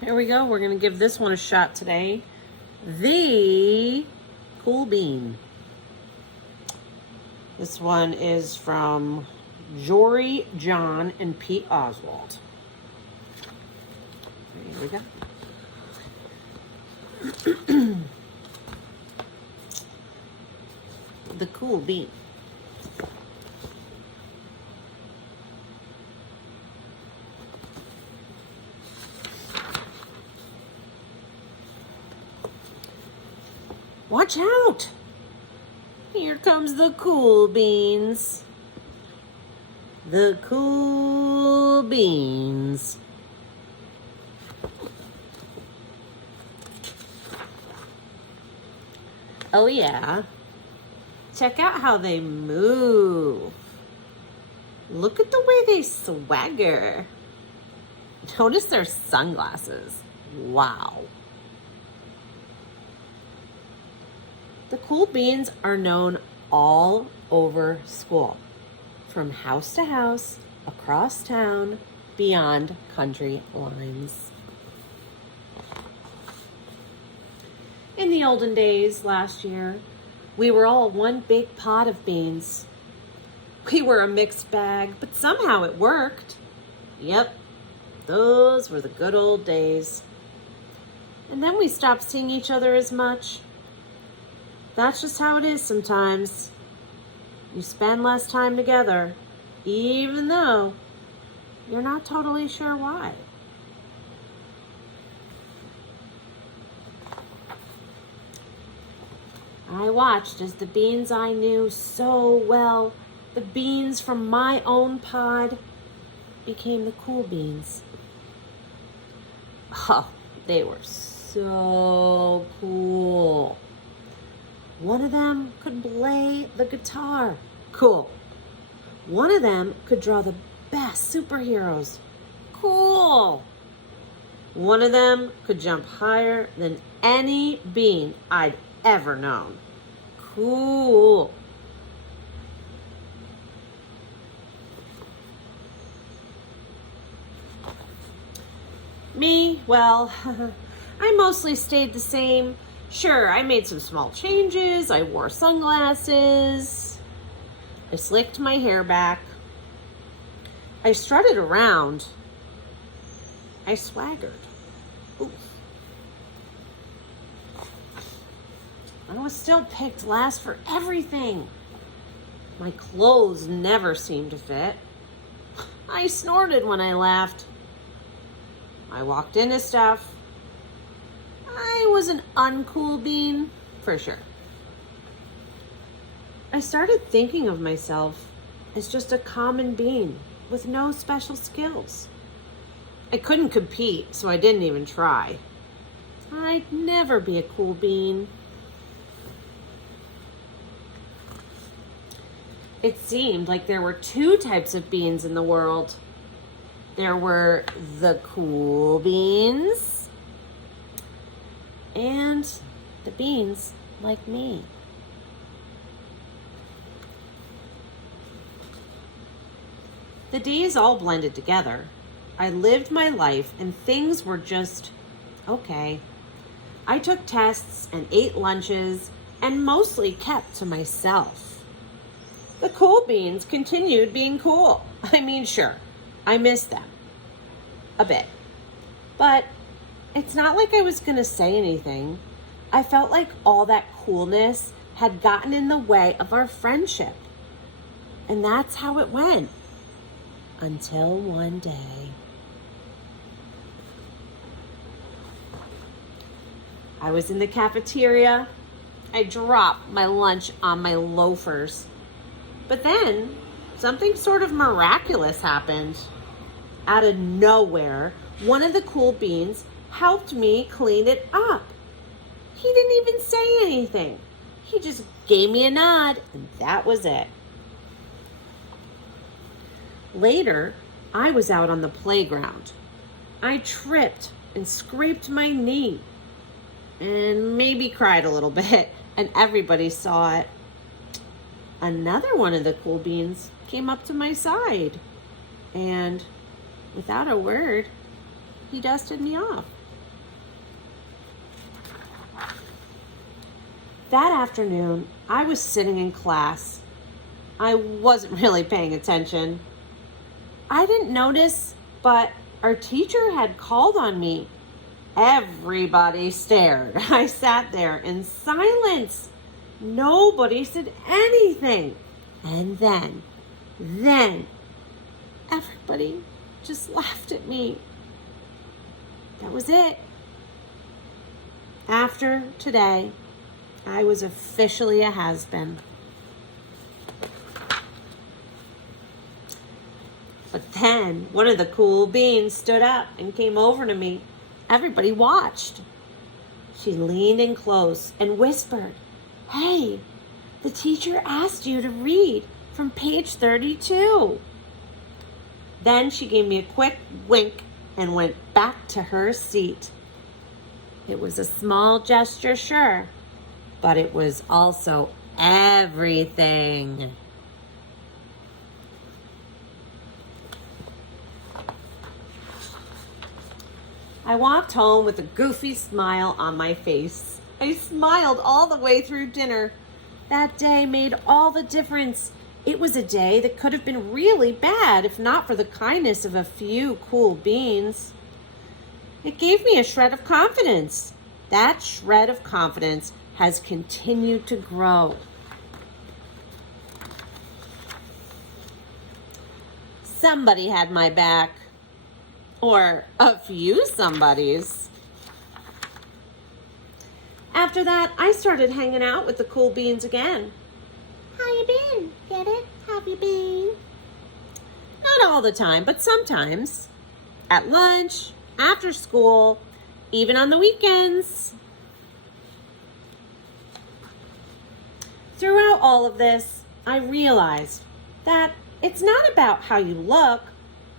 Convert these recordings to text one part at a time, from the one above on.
here we go. We're going to give this one a shot today. The Cool Bean. This one is from Jory, John, and Pete Oswald. Here we go. The Cool Bean. Watch out! Here comes the Cool Beans. The Cool Beans. Oh yeah. Check out how they move. Look at the way they swagger. Notice their sunglasses. Wow. The Cool Beans are known all over school, from house to house, across town, beyond country lines. In the olden days, last year, we were all one big pot of beans. We were a mixed bag, but somehow it worked. Yep, those were the good old days. And then we stopped seeing each other as much. That's just how it is sometimes. You spend less time together, even though you're not totally sure why. I watched as the beans I knew so well, the beans from my own pod, became the Cool Beans. Oh, they were so cool. One of them could play the guitar. Cool. One of them could draw the best superheroes. Cool. One of them could jump higher than any bean I'd ever known. Cool. Me, well, I mostly stayed the same. Sure, I made some small changes. I wore sunglasses. I slicked my hair back. I strutted around. I swaggered. Oof. I was still picked last for everything. My clothes never seemed to fit. I snorted when I laughed. I walked into stuff. I was an uncool bean, for sure. I started thinking of myself as just a common bean with no special skills. I couldn't compete, so I didn't even try. I'd never be a cool bean. It seemed like there were two types of beans in the world. There were the cool beans and the beans like me. The days all blended together. I lived my life and things were just okay. I took tests and ate lunches and mostly kept to myself. The cool beans continued being cool. I mean, sure, I missed them a bit. But it's not like I was going to say anything. I felt like all that coolness had gotten in the way of our friendship. And that's how it went. Until one day. I was in the cafeteria. I dropped my lunch on my loafers. But then something sort of miraculous happened. Out of nowhere, one of the cool beans helped me clean it up. He didn't even say anything. He just gave me a nod, and that was it. Later, I was out on the playground. I tripped and scraped my knee and maybe cried a little bit, and everybody saw it. Another one of the cool beans came up to my side, and without a word, he dusted me off. That afternoon, I was sitting in class. I wasn't really paying attention. I didn't notice, but our teacher had called on me. Everybody stared. I sat there in silence. Nobody said anything. And then, everybody just laughed at me. That was it. After today, I was officially a has-been. But then one of the cool beans stood up and came over to me. Everybody watched. She leaned in close and whispered, "Hey, the teacher asked you to read from page 32. Then she gave me a quick wink and went back to her seat. It was a small gesture, sure, but it was also everything. I walked home with a goofy smile on my face. I smiled all the way through dinner. That day made all the difference. It was a day that could have been really bad if not for the kindness of a few cool beans. It gave me a shred of confidence. That shred of confidence has continued to grow. Somebody had my back. Or a few somebodies. After that, I started hanging out with the cool beans again. How you been? Get it? Have you been? Not all the time, but sometimes. At lunch, after school, even on the weekends. Throughout all of this, I realized that it's not about how you look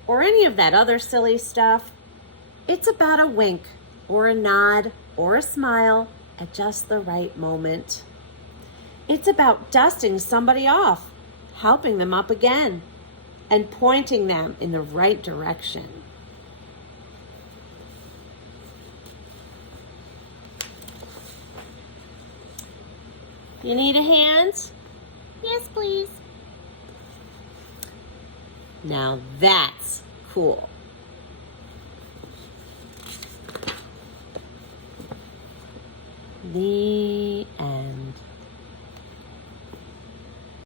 or any of that other silly stuff. It's about a wink or a nod or a smile at just the right moment. It's about dusting somebody off, helping them up again, and pointing them in the right direction. You need a hand? Yes, please. Now that's cool. The end.